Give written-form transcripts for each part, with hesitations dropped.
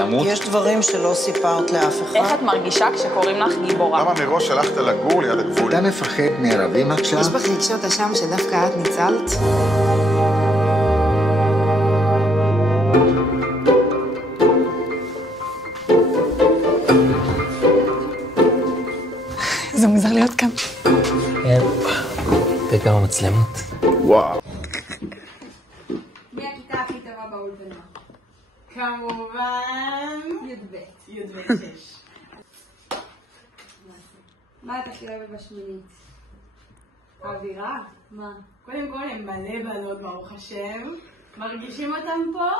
למות. יש דברים שלא סיפרת לאף אחד. איך את מרגישה כשקוראים לך גיבורה? למה מראש הלכת לגור ליד הגבול? אתה מפחד מערבים עכשיו? יש בך רגשות אשם שדווקא את ניצלת? זה מוזר להיות כאן. תראה כמה מצלמות. וואו. מי הכיתה הכי טובה באולפנה? כמובן... י"ב 6. מה את הכי אוהבת בשמינית? האווירה? מה? קודם כל הם מלא בנות ברוך השם. מרגישים אותם פה?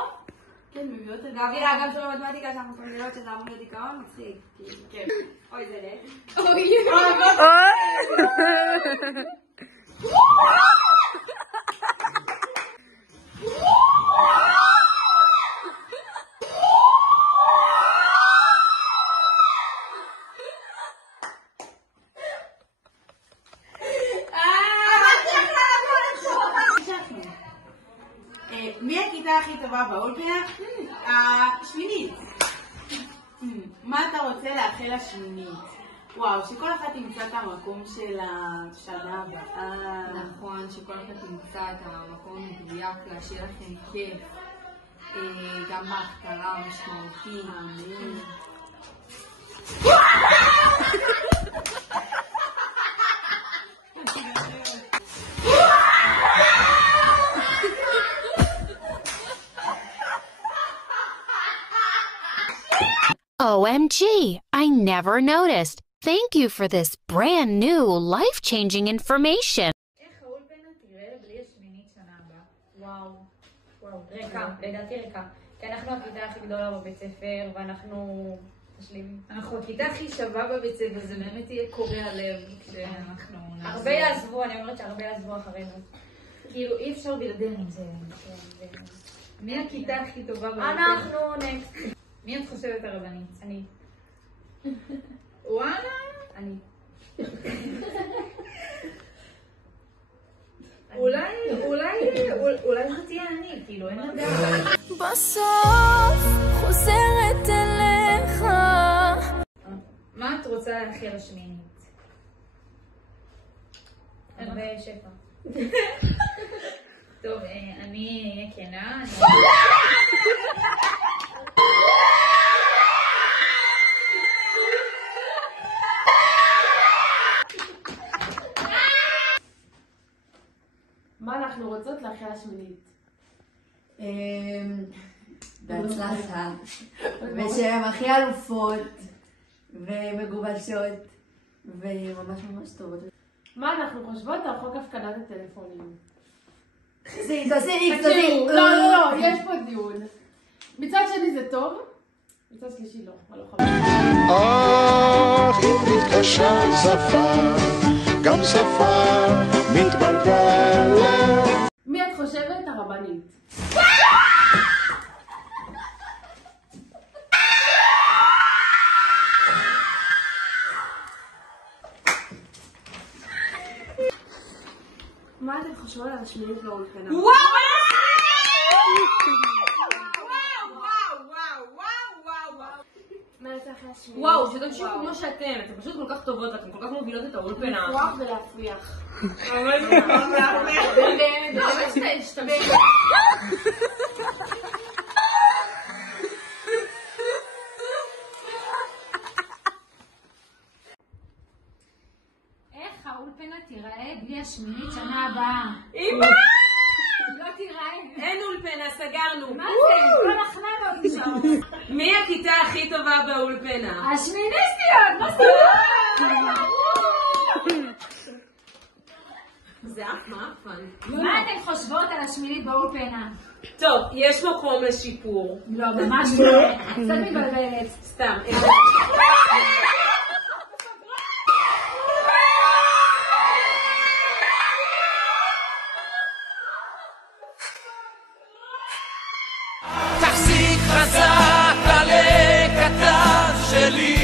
כן, מביאות את זה. האווירה גם של המתמטיקה שאנחנו יכולים לראות שזה אמור להיות דיכאון, מצחיק. כן. אוי, זה לב. אוי, מי הכיתה הכי טובה באולפנה? השמינית. מה אתה רוצה לאחל לשמינית? וואו, שכל אחת תמצא את המקום של השנה הבאה. נכון, שכל אחד תמצא את המקום מדויק לה, שיהיה לכם כיף. גם בהכתרה משמעותי. OMG, I never noticed. Thank you for this brand new, life-changing information. איך האולפנה תראה בלי השמינית שנה הבאה? וואו, ריקה, לדעתי ריקה. כי אנחנו הכיתה הכי גדולה בבית ספר, ואנחנו תשלימים. אנחנו הכיתה הכי שווה בבית ספר, זה באמת יהיה קורע לב כשאנחנו נעזור. הרבה יעזבו, אני אומרת שהרבה יעזבו אחרינו. כאילו אי אפשר בלעדינו זה... מי הכיתה הכי טובה באולפנה? אנחנו נקסט. מי את חושבת הרבנית? אני. וואלה? אני. אולי זה תהיה אני, כאילו אין לדעת. בסוף חוזרת אליך. מה את רוצה להכיר לשמינית? הרבה שפע. טוב, אני אהיה כנה. מה אנחנו רוצות לאחר השמינית? בהצלחה. ושהם הכי אלופות ומגובשות וממש ממש טובות. מה אנחנו חושבות על חוק הפקדת הטלפונים? תעשי. לא, יש פה דיון. מצד שני זה טוב, מצד שלישי לא. אם מתקשה שפה, גם שפה מתבלבלת. מי את חושבת הרבנית? מה אתם חושבות על השמינית באולפנה? וואו, שתמשיכו כמו שאתם, אתם פשוט כל כך טובות, אתם כל כך מובילות את האולפנה. לפרוח ולהפריח. איך האולפנה תיראה בלי השמינית שנה הבאה? אמא! לא תיראה. אין אולפנה, סגרנו. מה זה? לא נחנה באולפנה. מי הכיתה הכי טובה באולפנה? השמיניסטיות! מה זה? זה אף מאפן. מה אתן חושבות על השמינית באולפנה? טוב, יש מקום לשיפור. לא, ממש לא. קצת מבלבלת. סתם. תחזיק חזק על הכתב שלי.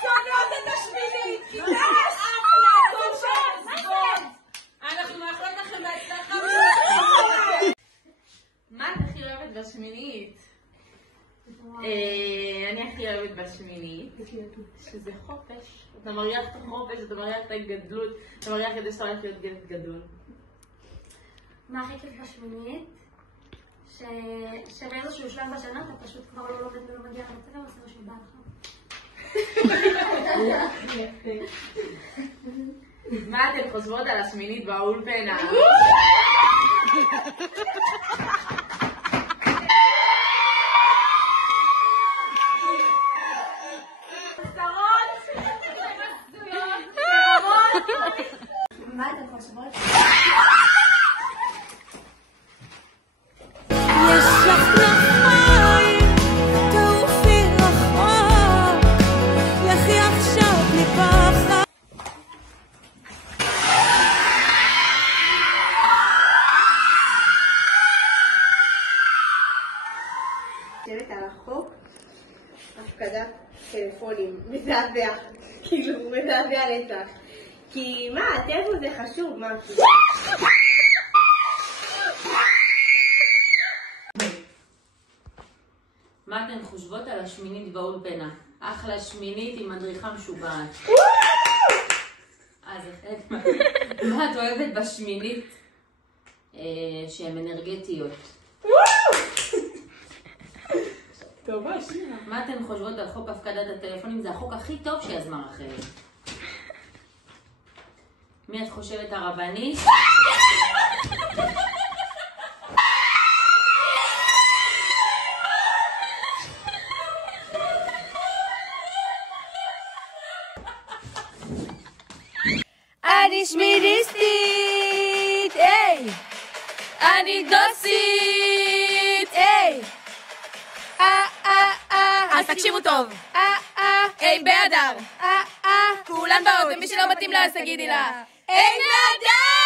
שנות את השמינית! אנחנו מאחלות לכם בהצלחה. מה את הכי אוהבת בשמינית? שזה חופש. אתה מריח את החופש, אתה מריח את הגדלות, אתה מריח כדי שאתה הולך להיות ילד גדול. מה הכי כיף בשמינית? שבאיזשהו שלב בשנה אתה פשוט כבר לא לומד ולא מגיע למצב ועושה מה שבא לך. מה אתן חושבות על השמינית באולפנה? מה אתן חושבות? יש לך כנפיים, תעופי רחוק, לכי עכשיו מפחד. חושבת על החוק, הפקדת טלפונים, מזעזע, כאילו מזעזע רצח. כי מה, הטלפון זה חשוב, מה? מה אתן חושבות על השמינית באולפנה? אחלה שמינית עם מדריכה משוגעת. זה חלק מה את אוהבת בשמינית? שהן אנרגטיות. טובה, שנייה. מה אתן חושבות על חוק הפקדת הטלפונים? זה החוק הכי טוב שיזמה רחל. מי את חושבת הרבנית? אני שמיניסטית, היי! אני דוסית, היי! אז תקשיבו טוב. היי באדר. כולן באות, ומי שלא מתאים לה אז תגידי לה. היי באדר!